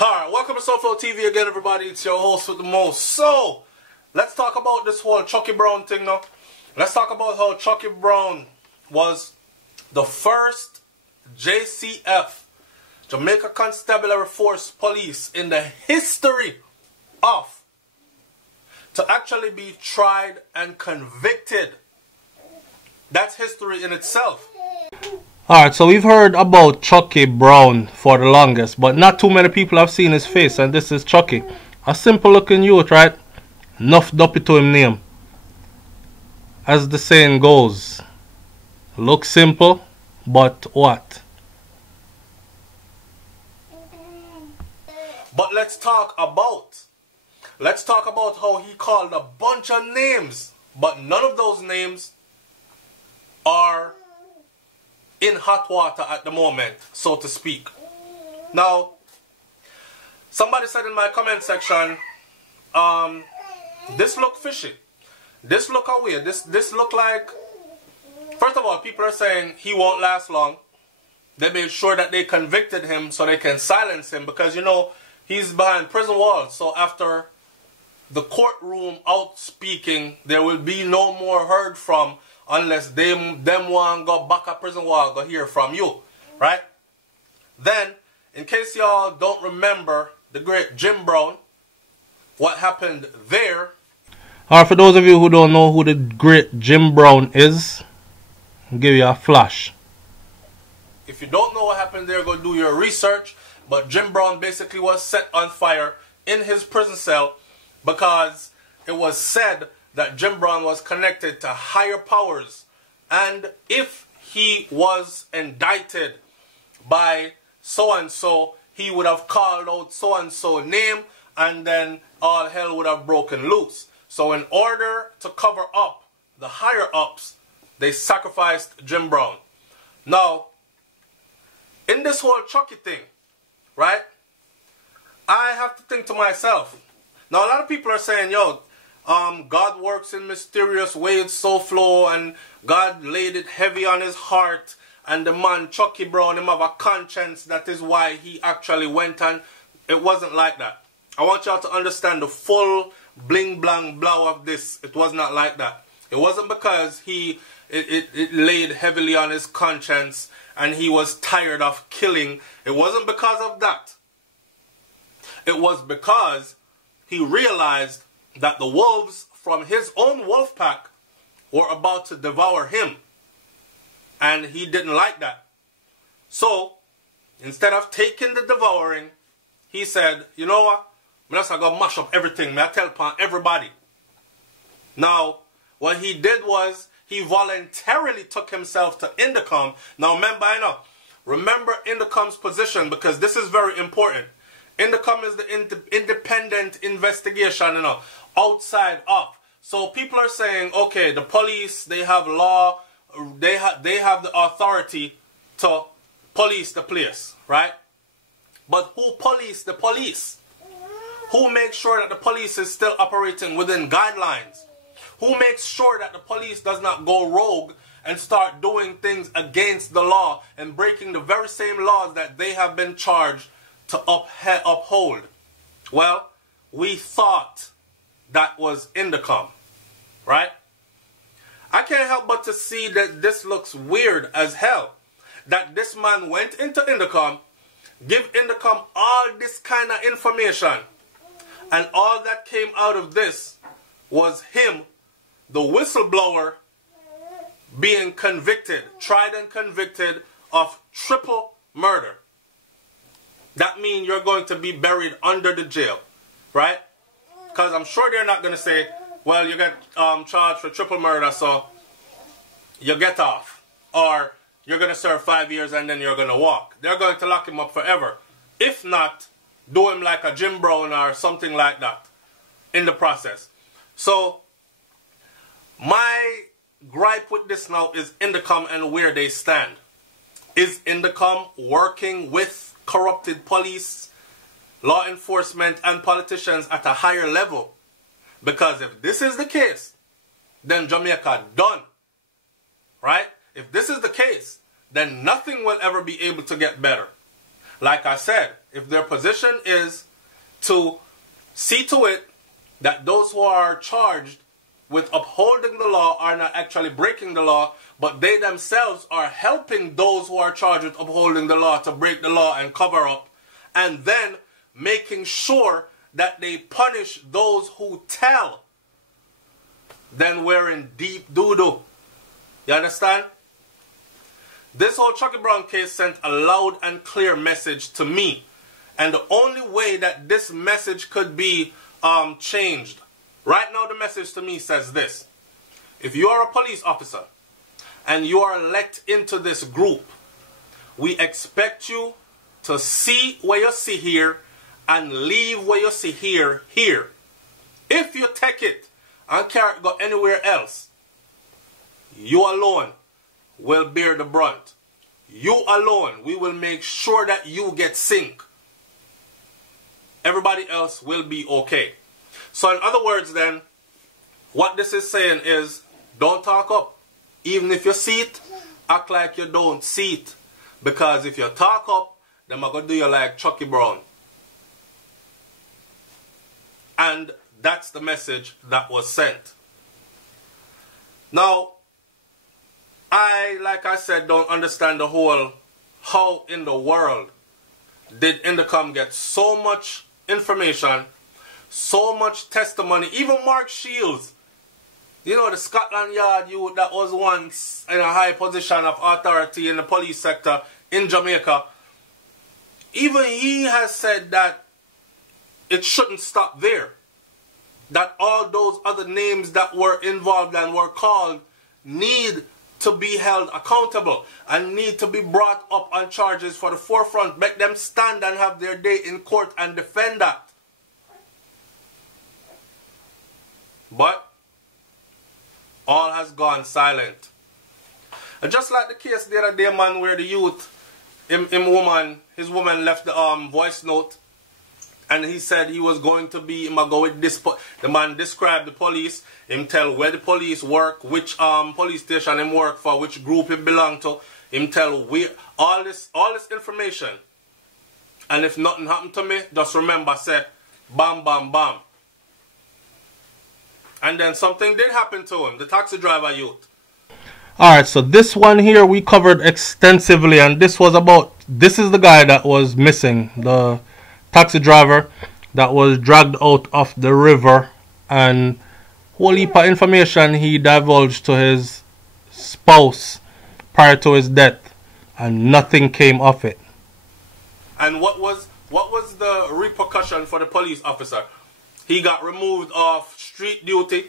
Alright, welcome to SouFLoTV again, everybody. It's your host with the most. So, let's talk about this whole Chucky Brown thing now. Let's talk about how Chucky Brown was the first JCF, Jamaica Constabulary Force Police, in the history of to actually be tried and convicted. That's history in itself. Alright, so we've heard about Chucky Brown for the longest, but not too many people have seen his face, and this is Chucky. A simple looking youth, right? Enough duppy to him name. As the saying goes, look simple, but what? But let's talk about how he called a bunch of names, but none of those names are in hot water at the moment, so to speak. Now, somebody said in my comment section, this look fishy. This look weird. This look like, first of all, people are saying he won't last long. They made sure that they convicted him so they can silence him because, you know, he's behind prison walls. So after the courtroom out speaking, there will be no more heard from unless them one go back at prison wall go hear from you, right? Then, in case y'all don't remember the great Jim Brown, what happened there. Alright, for those of you who don't know who the great Jim Brown is, I'll give you a flash. If you don't know what happened there, go do your research. But Jim Brown basically was set on fire in his prison cell because it was said that Jim Brown was connected to higher powers, and if he was indicted by so-and-so, he would have called out so-and-so name, and then all hell would have broken loose. So in order to cover up the higher-ups, they sacrificed Jim Brown. Now, in this whole Chucky thing, right, I have to think to myself. Now, a lot of people are saying, yo, God works in mysterious ways, SouFLo, and God laid it heavy on his heart, and the man Chucky Brown, him have a conscience, that is why he actually went, and it wasn't like that. I want y'all to understand the full bling blang blow of this. It was not like that. It wasn't because it laid heavily on his conscience and he was tired of killing. It wasn't because of that. It was because he realized that the wolves from his own wolf pack were about to devour him. And he didn't like that. So, instead of taking the devouring, he said, you know what? I'm just going to mash up everything. I tell upon everybody. Now, what he did was, he voluntarily took himself to Indicom. Now, remember Indicom's position, because this is very important. Indicom is the independent investigation, you know, outside up. So people are saying, okay, the police, they have law, they have the authority to police the place, right? But who police the police? Who makes sure that the police is still operating within guidelines? Who makes sure that the police does not go rogue and start doing things against the law and breaking the very same laws that they have been charged to uphold? Well, we thought that was Indicom, right? I can't help but to see that this looks weird as hell. That this man went into Indicom, give Indicom all this kind of information, and all that came out of this was him, the whistleblower, being convicted, tried and convicted of triple murder. That means you're going to be buried under the jail, right? Because I'm sure they're not going to say, well, you get charged for triple murder, so you get off. Or you're going to serve 5 years and then you're going to walk. They're going to lock him up forever. If not, do him like a Jim Brown or something like that in the process. So, my gripe with this now is Indicom and where they stand. Is Indicom working with corrupted police, law enforcement, and politicians at a higher level? Because if this is the case, then Jamaica done. Right? If this is the case, then nothing will ever be able to get better. Like I said, if their position is to see to it that those who are charged with upholding the law are not actually breaking the law, but they themselves are helping those who are charged with upholding the law to break the law and cover up, and then making sure that they punish those who tell, then we're in deep doo-doo. You understand? This whole Chucky Brown case sent a loud and clear message to me. And the only way that this message could be changed, right now the message to me says this. If you are a police officer and you are elected into this group, we expect you to see where you see here and leave where you see here, here. If you take it and can't go anywhere else, you alone will bear the brunt. You alone, we will make sure that you get sink. Everybody else will be okay. So in other words then, what this is saying is, don't talk up. Even if you see it, act like you don't see it. Because if you talk up, then I'm going to do you like Chucky Brown. And that's the message that was sent. Now, like I said, don't understand the whole, how in the world did Indicom get so much information, so much testimony. Even Mark Shields, you know, the Scotland Yard youth that was once in a high position of authority in the police sector in Jamaica, even he has said that it shouldn't stop there. That all those other names that were involved and were called need to be held accountable and need to be brought up on charges for the forefront. Make them stand and have their day in court and defend that. But all has gone silent. And just like the case the other day, man, where the youth, his woman left the voice note, and he said he was going to be, go with this. The man described the police, him tell where the police work, which police station him work for, which group he belong to, him tell where, all this information. And if nothing happened to me, just remember, say, bam, bam, bam. And then something did happen to him, the taxi driver youth. Alright, so this one here we covered extensively, and this is the guy that was missing, the taxi driver that was dragged out of the river, and whole heap of information he divulged to his spouse prior to his death, and nothing came of it. And what was the repercussion for the police officer? He got removed off street duty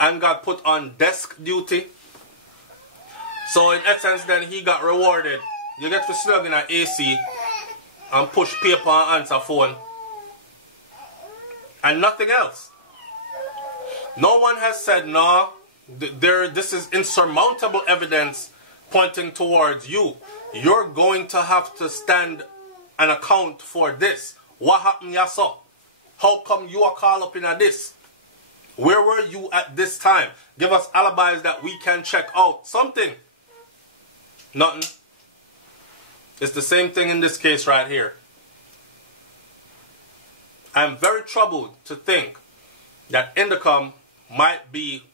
and got put on desk duty. So in essence then he got rewarded. You get to snug in an AC and push paper and answer phone and nothing else. No one has said, no, this is insurmountable evidence pointing towards you. You're going to have to stand an account for this. What happened, Yasso? How come you are called up in this? Where were you at this time? Give us alibis that we can check out. Something. Nothing. It's the same thing in this case right here. I'm very troubled to think that Indicom might be,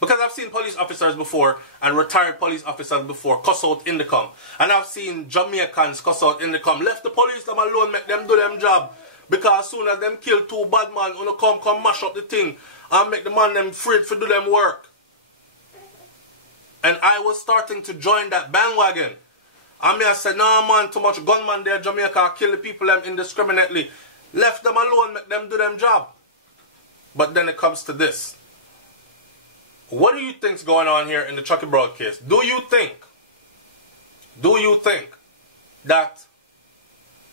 because I've seen police officers before and retired police officers before cuss out Indicom. And I've seen Jamaicans cuss out Indicom. Left the police them alone, make them do them job. Because as soon as them kill two bad man, wanna come mash up the thing and make the man them afraid to do them work. And I was starting to join that bandwagon. And I said, no man, too much gunman there, Jamaica, kill the people them indiscriminately. Left them alone, make them do them job. But then it comes to this. What do you think's going on here in the Chucky Brown case? Do you think that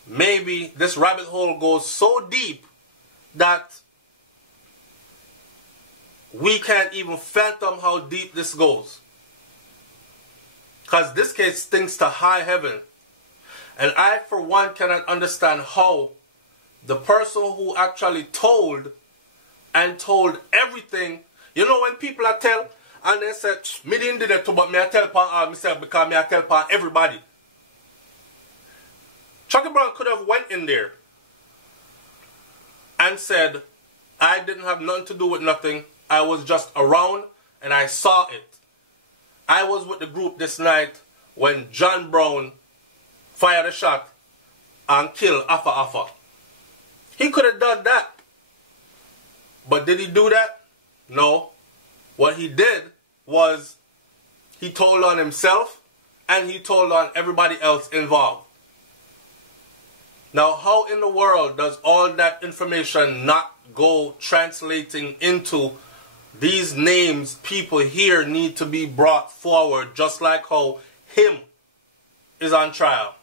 maybe this rabbit hole goes so deep that we can't even fathom how deep this goes? Because this case stinks to high heaven. And I, for one, cannot understand how the person who actually told everything, you know, when people are tell, and they say, me didn't do that too, but me I tell upon myself because me I tell upon everybody. Chucky Brown could have went in there and said, I didn't have nothing to do with nothing. I was just around and I saw it. I was with the group this night when John Brown fired a shot and killed Alpha. He could have done that. But did he do that? No. What he did was he told on himself and he told on everybody else involved. Now, how in the world does all that information not go translating into these names? People here need to be brought forward, just like how him is on trial.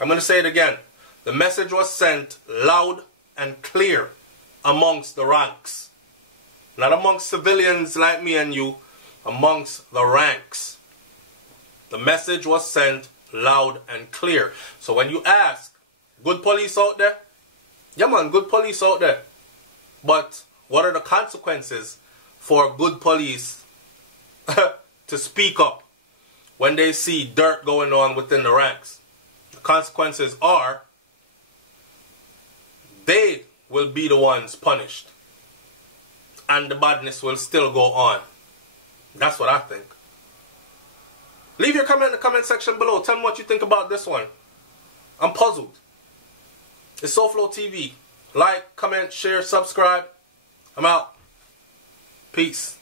I'm going to say it again. The message was sent loud and clear amongst the ranks. Not amongst civilians like me and you, amongst the ranks. The message was sent loud and clear. So when you ask, good police out there? Yeah man, good police out there. But what are the consequences for good police to speak up when they see dirt going on within the ranks? The consequences are they will be the ones punished. And the badness will still go on. That's what I think. Leave your comment in the comment section below. Tell me what you think about this one. I'm puzzled. It's SouFLoTV. Like, comment, share, subscribe. I'm out. Peace.